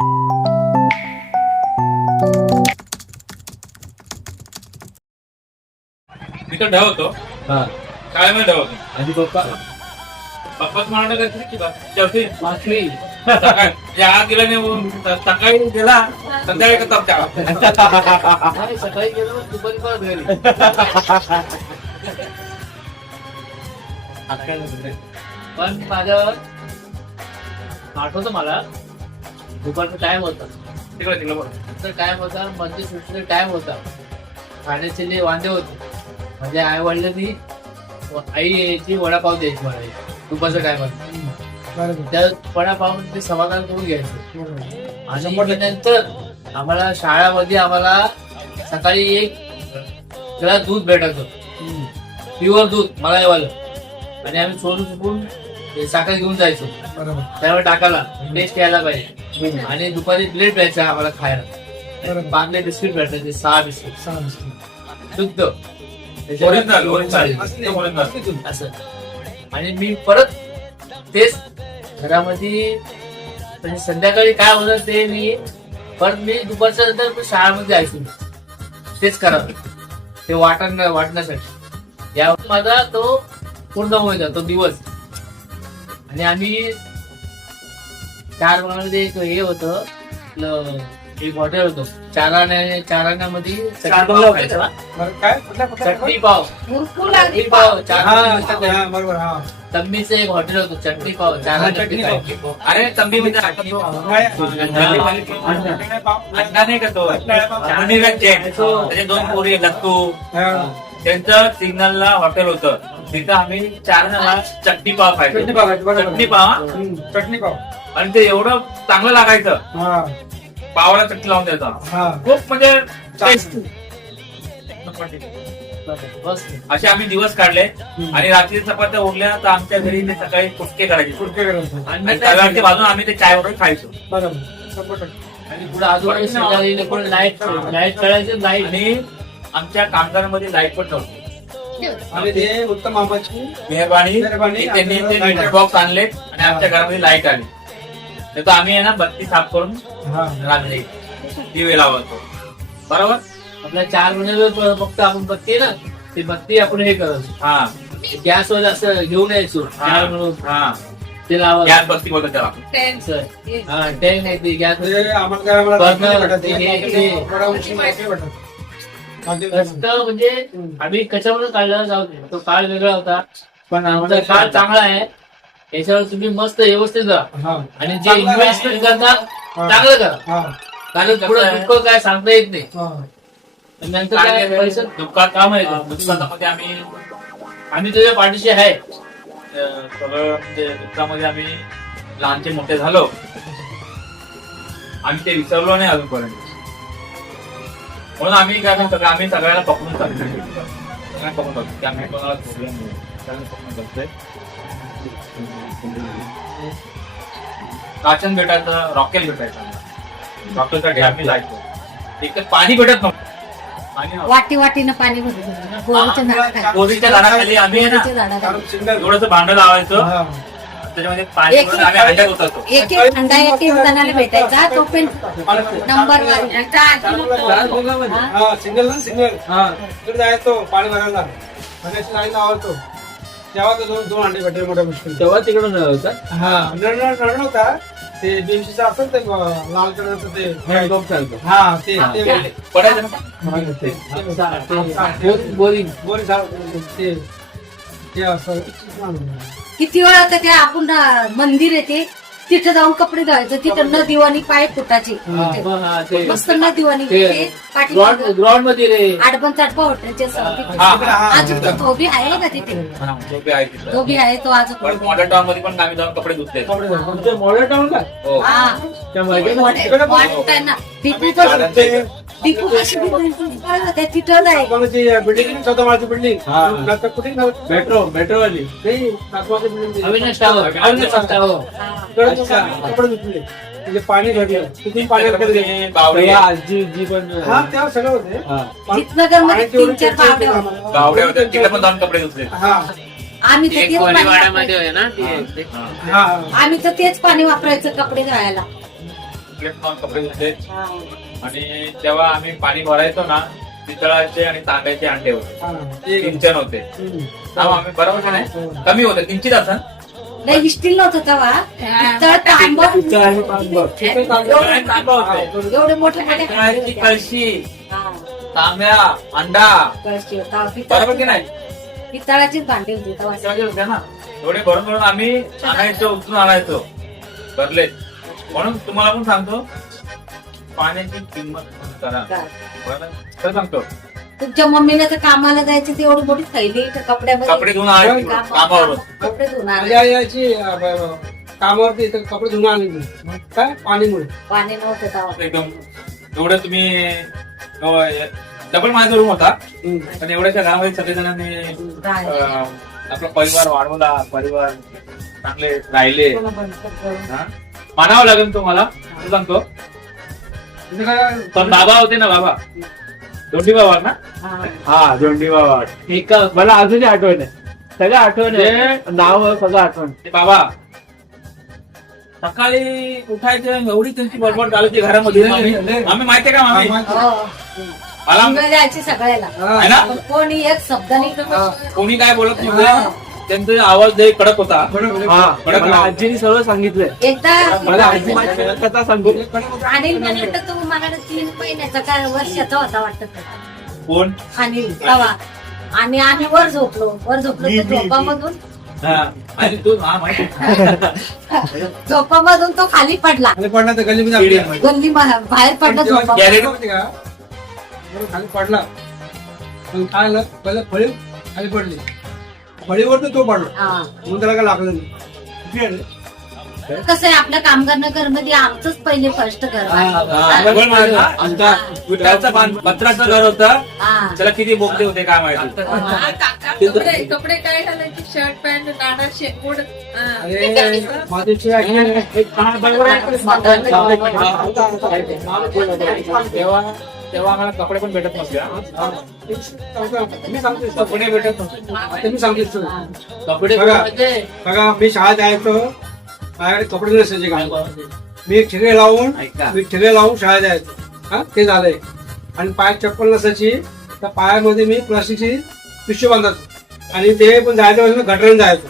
मी तर ढवतो काय मी ढवतो आणि पप्पा पप्पाच म्हणाला शेवटी आज गेला नाही सकाळी गेला संध्याकाळी सकाळी गेलो दुपारी परत घरी. पण माझं आठवतं मला दुपारचा टाइम होता तिकडे टाइम होता मध्ये सुट्टीचा टाइम होता खाण्याचे जे वांदे होते म्हणजे आई वडिलांनी आई यायची वडापाव द्यायची मला दुपारचा टाइम होता त्या वडापाव ते समाधान करून घ्यायचं आणि नंतर आम्हाला शाळेमध्ये आम्हाला सकाळी एक ग्लास दूध भेटायचं प्युअर दूध मलाईवालं आणि आम्ही सोडून चुकून साखर घेऊन जायचो त्यावर टाकायला टेस्ट यायला पाहिजे आणि दुपारी प्लेट द्यायचा आम्हाला खायला 5 बिस्किट भेटायचे 6 बिस्किट शुद्ध असं. आणि मी परत तेच घरामध्ये म्हणजे संध्याकाळी काय होतं ते मी परत मी दुपारच्या नंतर शाळेमध्ये जायचो तेच करावं ते वाटण्यासाठी यावर माझा तो पूर्ण व्हायचा तो दिवस. आणि आम्ही 4 महिन्यामध्ये एक हे होतं एक हॉटेल होतं चाराण्यामध्ये चटणी पाव तम्मीचं एक हॉटेल होतं चटणी पाव अरे तंबी अंडा नाही का तो त्याचे 2 पोरी लत्तू त्यांचं सिग्नलला हॉटेल होतं तिथं आम्ही 4 जण चटणी पाव खायचो चटणी पाव आणि ते एवढं चांगलं लागायचं पावाला चटणी लावून द्यायचा खूप म्हणजे असे आम्ही दिवस काढले. आणि रात्री चपात्या उरल्या तर आमच्या घरी ते सकाळी कुटके करायचे आणि तव्यावरती भाजून आम्ही ते चाय वगैरे खायचो. आणि पुढे आजूबाजूला लाईट करायचं लाईट आणि आमच्या कामगारांमध्ये लाईट पण नव्हती आणि ते उत्तम मामाची मेहरबानी त्यांनी ते मीटर बॉक्स आणले आणि आमच्या घरामध्ये लाईट आली नाही तर आम्ही ना बत्ती साफ करून रात्री दिवे लावतो बरोबर. आपल्या 4 महिन्यावर फक्त आपण बत्ती ना ती बत्ती आपण हे करायचो गॅसवर असं घेऊन यायचो ते लावा गॅस बत्ती बोलतो त्याला टँक नाही ती गॅस म्हणजे आम्ही कशावरून काढला जाऊ तो काळ वेगळा होता पण आमचा काळ चांगला आहे याच्यावर तुम्ही मस्त व्यवस्थित जा आणि जे इन्व्हेस्टमेंट करता चांगलं करा कारण पुढे दुःख काय सांगता येत नाही नंतर काय पैसे दुःखात काम आहे दुःखामध्ये आम्ही तुझ्या पाठीशी आहे सगळं म्हणजे दुःखामध्ये आम्ही लहानचे मोठे झालो आम्ही ते विसरलो नाही अजूनपर्यंत म्हणून आम्ही काय करतो आम्ही सगळ्यांना पकडून टाकतो की आम्ही कोणाला प्रॉब्लेम नाही सगळ्यांना पकडून करतोय. काचन भेटायचं रॉकेल भेटायचं रॉकेलसाठी आम्ही जायचो एक तर पाणी भेटत नव्हतं वाटीनं पाणी भरतो बोरीच्या झाडाखाली आम्ही थोडंसं भांडं लावायचं त्याच्यामध्ये पाणी आम्ही हंड्यात उतरतो एक हंडा एक जणाला भेटायचा तो पण नंबर सिंगल तिकडे जायचो पाणी भरायला पाण्याची लाईन लावायचो तेव्हा तो 2 अंडे भेटले मोठ्या मुश्किल तेव्हा तिकडून होता नळ नव्हता ते बीमसीचं असतं ते लाल कलरचं ते हँडपंप चालतो ते पडायचं बोरिंग ते असं किती वेळा आता ते आपण मंदिर येते तिथे जाऊन कपडे धुवायचं तिथं न दिवाणी पाय फुटाचे मस्त न दिवाणी ग्राउंड मध्ये रे आडबन चाटपा हॉटेलचे अजून धोबी आहे का तिथे धोबी आहे तो अजून मॉडर्न टाउन मध्ये पण आम्ही जाऊन कपडे धुतले मॉडर्न टाउन का दीपू कशी तिथं आहे बिल्डिंग 14 माळची बिल्डिंग कुठे मेट्रो वाली अविनाश टावर कपडे धुतले म्हणजे पाणी घडलं तिथून पाणी जी पण तेव्हा सगळं होते जितनगर मध्ये 3-4 गावडे होते तिकडे पण जाऊन कपडे धुतले आम्ही तर तेच पाणी वापरायचं कपडे धुवायला प्लेट लावून कपडे धुतले. आणि तेव्हा आम्ही पाणी भरायचो ना, पितळाचे आणि तांब्याचे अंडे होते, किंचन होते. आम्ही बरोबर का नाही, कमी होते, किंचित असं नाही स्टील नव्हतं तेव्हा, पितळ, तांबं. एवढे मोठे मोठे कळशी, हा, तांब्या, अंडा, कळशी होता. बरोबर की नाही, पितळाचीच भांडी होती तेव्हा. पितळाचे होते ना. एवढे भरून भरून आम्ही आणायचो, उचलून आणायचो भरले. म्हणून तुम्हाला पण सांगतो, पाण्याची किंमत करा. बरोबर खरं सांगतो. तुमच्या मम्मीला तर कामाला जायची ती एवढी मोठी थैली तर कपड्यामध्ये कपडे धुवून आणायचे कामावरून. कपडे धुवून माझी आणायचे. आई यायची कामावरती इथं कपडे धुणं आणायची. काय पाणीमुळे. पाणी नव्हतं तेव्हा. एकदम एवढं तुम्ही डबल माझा रूम होता, पण एवढ्याच्या घरामध्ये सगळेजणांनी आपला परिवार वाढवला, परिवार चांगले राहिले. हा? मानावं लागेल तुम्हाला, मी सांगतो. पण बाबा होते ना, बाबा दोंडी बाबा ना. हा, दोंडी बाबा. एक मला अजूनही आठवण आहे, सगळं आठवण आहे, नाव सगळं आठवण. ते बाबा सकाळी उठायचं, एवढी त्यांची बडबड चालायची घरामध्ये. आम्ही माहितीये का मामी, मला आम्ही जायची सगळ्याला, आहे ना, पण कोणी एक शब्द नाही. कोणी काय बोलत नव्हतं. त्यांचा आवाज लय कडक होता. कडक मला आजीने सगळं सांगितलंय. एकदा मला आजी माझी कथा सांगू. अनिल म्हणाल तू मला 3 महिन्याचा काय वर्षाचा होता वाटत. कोण? अनिल तवा. आणि आम्ही वर झोपलो तर झोपामधून आणि तू झोपामधून तो खाली पडला. खाली पडला तर गल्लीमध्ये गल्ली बाहेर पडला झोपा. खाली पडला. पण काय झालं, पहिलं फळी खाली पडली, फळीवर तो पडला, म्हणून त्याला काय लागलं नाही. कसं आहे, आपल्या कामगार नगर मध्ये आमचंच पहिले फर्स्ट घर पत्राचं घर होतं. त्याला किती बोगदे होते काय माहिती. कपडे काय घालायचे, शर्ट पॅन्ट, नाडा, शेकूड. अरे माझी तेव्हा आम्हाला कपडे पण भेटत नव्हते. मी सांगतो, कपडे भेटत नव्हते. आता मी सांगितलं कपडे बघा, मी शाळेत जायचो, माझ्याकडे कपडे नसायचे काय. मी ठिगे लावून शाळेत जायचो. हा, ते झालंय. आणि पायात चप्पल नसायची, त्या पायामध्ये मी प्लास्टिकची पिशवी बांधायचो. आणि ते पण जायचं म्हणजे गटराने जायचो.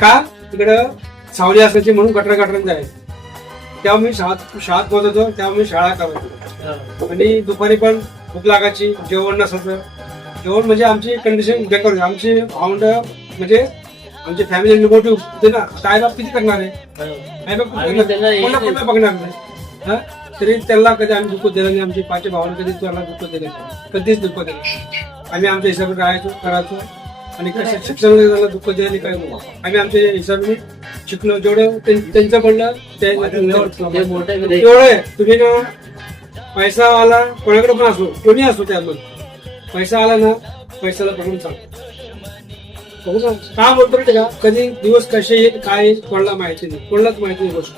का, तिकडं सावली असायची म्हणून गटराने जायचं. तेव्हा मी शाळेत पोहोचतो, तेव्हा मी शाळा करायचो. आणि दुपारी पण भूक लागायची, जेवण नसायचं. जेवण म्हणजे आमची कंडिशन बेकार होती. आमची भावंड म्हणजे आमची फॅमिली मोठी होती ना, आई बाप किती करणार आहे, आई बाप कोणा बघणार नाही. हा, तरी त्यांना कधी आम्ही दुःख दिलं नाही. आमची पाचशे भावांना कधी त्यांना दुःख दिलं नाही, कधीच दुःख दिलं नाही. आम्ही आमच्या हिशोबाने राहायचो, करायचो. आणि कसं शिक्षणामध्ये त्यांना दुःख दिलं नाही, काय नाही. आम्ही आमच्या हिशोबाने शिकलो. जेवढं त्यांचं म्हणलं तेवढं. तुम्ही ना पैसा आला, कोणाकडे पण असो, कोणी असो, त्यामध्ये पैसा आला ना, पैशाला पकडून चाल. का बोलतो का, कधी दिवस कसे येईल काय येईल कोणाला माहिती नाही, कोणालाच माहिती नाही गोष्ट.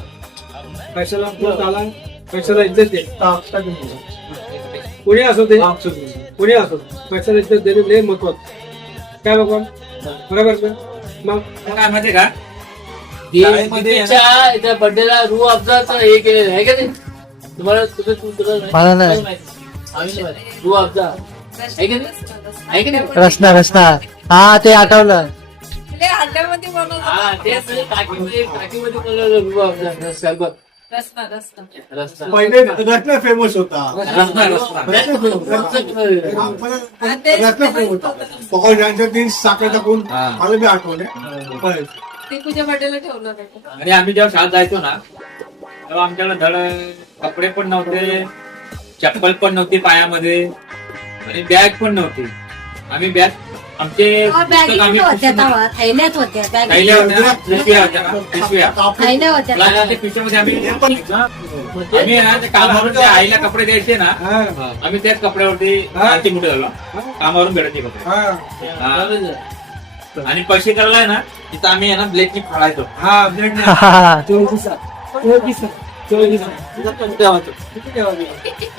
पैशाला पुढे आला, पैशाला इज्जत दे. कोणी असो ते, कोणी असो, पैशाला इज्जत देणे लय महत्वाचं. काय बघा, बरोबर का. मग काय माहितीये का, बर्थडेला रू अफजाचं हे केलेलं आहे का नाही तुम्हाला? रू अफजा आहे का नाही? रसना हा, ते आठवलं. अंड्यामध्ये बनवतो. हा, तेच टाकीमध्ये बनवलं रू अफजा सरबत. रस्ता पहिले रत्न फेमस होता. पकडांच्या 3 साखर टाकून मला बी आठवलं. ते तुझ्या बर्थडेला ठेवलं होतं. आणि आम्ही जेव्हा शाळेत जायचो ना, तेव्हा आमच्याकडे धड कपडे पण नव्हते, चप्पल पण नव्हती पायामध्ये, आणि बॅग पण नव्हती. आम्ही बॅग आमचे बॅगी होत्या तेव्हा, थैल्यात होत्या बॅगी. थैल्या होत्या ना, पिशव्या होत्या ना, पिशव्या थैल्या होत्या. प्लास्टिकच्या पिशव्यामध्ये आम्ही ना ते कामावरून जे आईला कपडे द्यायचे ना, आम्ही त्याच कपड्यावरती आरती मोठे झालो, कामावरून भेटायचे कपडे. आणि पैसे करायला ना, तिथं आम्ही आहे ना ब्लेडनी फाडायचो. हा, ब्लेड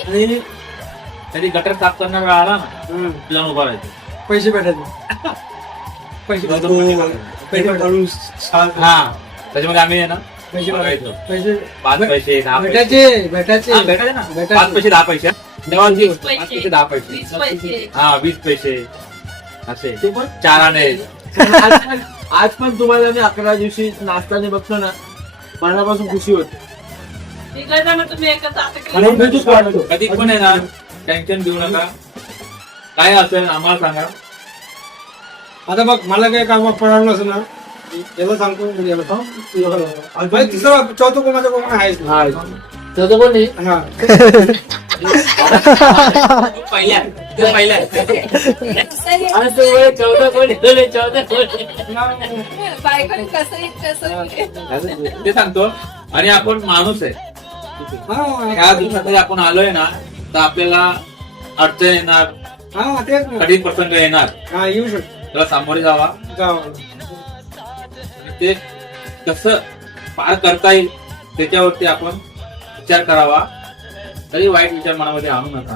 आणि कधी गटर साफ करणार आला ना, जाऊन उभा राहायचो. पैसे भेटायचे, पैसे हा, त्याच्यामध्ये आम्ही आहे ना पैसे बघायचं. पैसे 5 पैसे 10 पैसे भेटायचे भेटायचे हा, भेटायचे ना भेटायचे. 5 पैसे 10 पैसे तेव्हा 5 पैसे. पैसे 10 पैसे 20 पैसे हा 20 पैसे असे 4 आणे आज पण तुम्हाला मी 11 दिवशी नाश्ताने बघतो ना मनापासून खुशी होते. निघायला तुम्ही एकच आता आणि मी तूच वाटतो. कधी पण येणार टेन्शन घेऊ नका काय असेल आम्हाला सांगा आता बघ मला काही काम पडणार नसेल ना याला सांगतो म्हणजे याला सांग. आणि भाई तिसरं चौथं कोणाचं कोण आहेच ना. तसं कोणी हा पहिल्या आणि तो वेळ 14 कोणी 14 कोणी बायकोने कसं ते सांगतो आणि आपण माणूस आहे ह्या दिवसात आपण आलोय ना तर आपल्याला अडचण येणार हा तेच ना कठीण प्रसंग येणार हा येऊ शकतो त्याला सामोरे जावा जाऊ ते कसं पार करता येईल त्याच्यावरती आपण विचार करावा तरी वाईट विचार मनामध्ये आणू नका